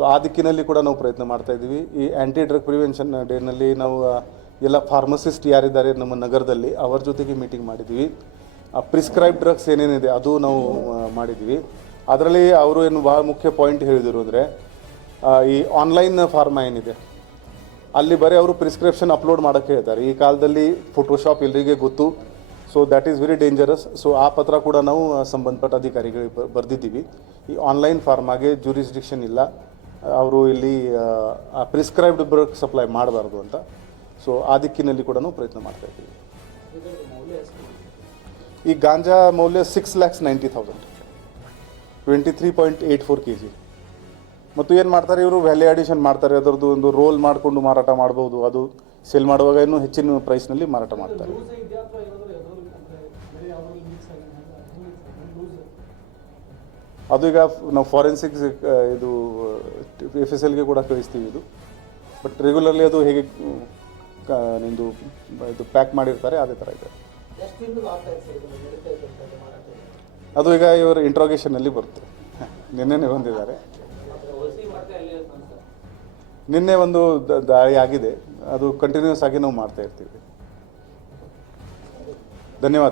So ಆ ದಿಕ್ಕಿನಲ್ಲಿ ಕೂಡ ನಾವು ಪ್ರಯತ್ನ ಮಾಡ್ತಾ ಇದ್ದೀವಿ. ಈ ಆ್ಯಂಟಿ ಡ್ರಗ್ ಪ್ರಿವೆನ್ಷನ್ ಡೇನಲ್ಲಿ ನಾವು ಎಲ್ಲ ಫಾರ್ಮಸಿಸ್ಟ್ ಯಾರಿದ್ದಾರೆ ನಮ್ಮ ನಗರದಲ್ಲಿ ಅವರ ಜೊತೆಗೆ ಮೀಟಿಂಗ್ ಮಾಡಿದ್ವಿ. ಪ್ರಿಸ್ಕ್ರೈಬ್ ಡ್ರಗ್ಸ್ ಏನೇನಿದೆ ಅದು ನಾವು ಮಾಡಿದ್ವಿ. ಅದರಲ್ಲಿ ಅವರು ಏನು ಭಾಳ ಮುಖ್ಯ ಪಾಯಿಂಟ್ ಹೇಳಿದರು ಅಂದರೆ ಈ ಆನ್ಲೈನ್ ಫಾರ್ಮಾ ಏನಿದೆ ಅಲ್ಲಿ ಬರೀ ಅವರು ಪ್ರಿಸ್ಕ್ರಿಪ್ಷನ್ ಅಪ್ಲೋಡ್ ಮಾಡೋಕ್ಕೆ ಹೇಳ್ತಾರೆ. ಈ ಕಾಲದಲ್ಲಿ ಫೋಟೋಶಾಪ್ ಎಲ್ಲರಿಗೆ ಗೊತ್ತು. So that is very dangerous. So ಆ ಪತ್ರ ಕೂಡ ನಾವು ಸಂಬಂಧಪಟ್ಟ ಅಧಿಕಾರಿಗಳಿಗೆ ಬರೆದಿದ್ದೀವಿ. ಈ ಆನ್ಲೈನ್ ಫಾರ್ಮಾಗೆ ಜೂರಿಸ್ಡಿಕ್ಷನ್ ಇಲ್ಲ, ಅವರು ಇಲ್ಲಿ ಪ್ರಿಸ್ಕ್ರೈಬ್ಡ್ ಡ್ರಗ್ ಸಪ್ಲೈ ಮಾಡಬಾರ್ದು ಅಂತ. ಸೊ ಆ ದಿಕ್ಕಿನಲ್ಲಿ ಕೂಡ ನಾವು ಪ್ರಯತ್ನ ಮಾಡ್ತಾ ಇದ್ದೀವಿ. ಈ ಗಾಂಜಾ ಮೌಲ್ಯ 6,90,000, 23.84 kg. ಮತ್ತು ಏನು ಮಾಡ್ತಾರೆ ಇವರು, ವ್ಯಾಲ್ಯೂ ಅಡಿಷನ್ ಮಾಡ್ತಾರೆ. ಅದರದ್ದು ಒಂದು ರೋಲ್ ಮಾಡಿಕೊಂಡು ಮಾರಾಟ ಮಾಡ್ಬೋದು. ಅದು ಸೇಲ್ ಮಾಡುವಾಗ ಇನ್ನೂ ಹೆಚ್ಚಿನ ಪ್ರೈಸ್ನಲ್ಲಿ ಮಾರಾಟ ಮಾಡ್ತಾರೆ. ಅದು ಈಗ ನಾವು ಫಾರೆನ್ಸಿಕ್ಸ್ ಇದು FSLಗೆ ಕೂಡ ಕಳಿಸ್ತೀವಿ ಇದು. ಬಟ್ ರೆಗ್ಯುಲರ್ಲಿ ಅದು ಹೇಗೆ ನಿಮ್ಮದು ಇದು ಪ್ಯಾಕ್ ಮಾಡಿರ್ತಾರೆ ಅದೇ ಥರ ಇದೆ. ಅದು ಈಗ ಇವರ ಇಂಟ್ರೋಗೇಷನಲ್ಲಿ ಬರುತ್ತೆ. ನಿನ್ನೆ ಬಂದಿದ್ದಾರೆ. ನಿನ್ನೆ ಒಂದು ದಾಳಿ ಆಗಿದೆ. ಅದು ಕಂಟಿನ್ಯೂಸ್ ಆಗಿ ನಾವು ಮಾಡ್ತಾ ಇರ್ತೀವಿ. ಧನ್ಯವಾದ.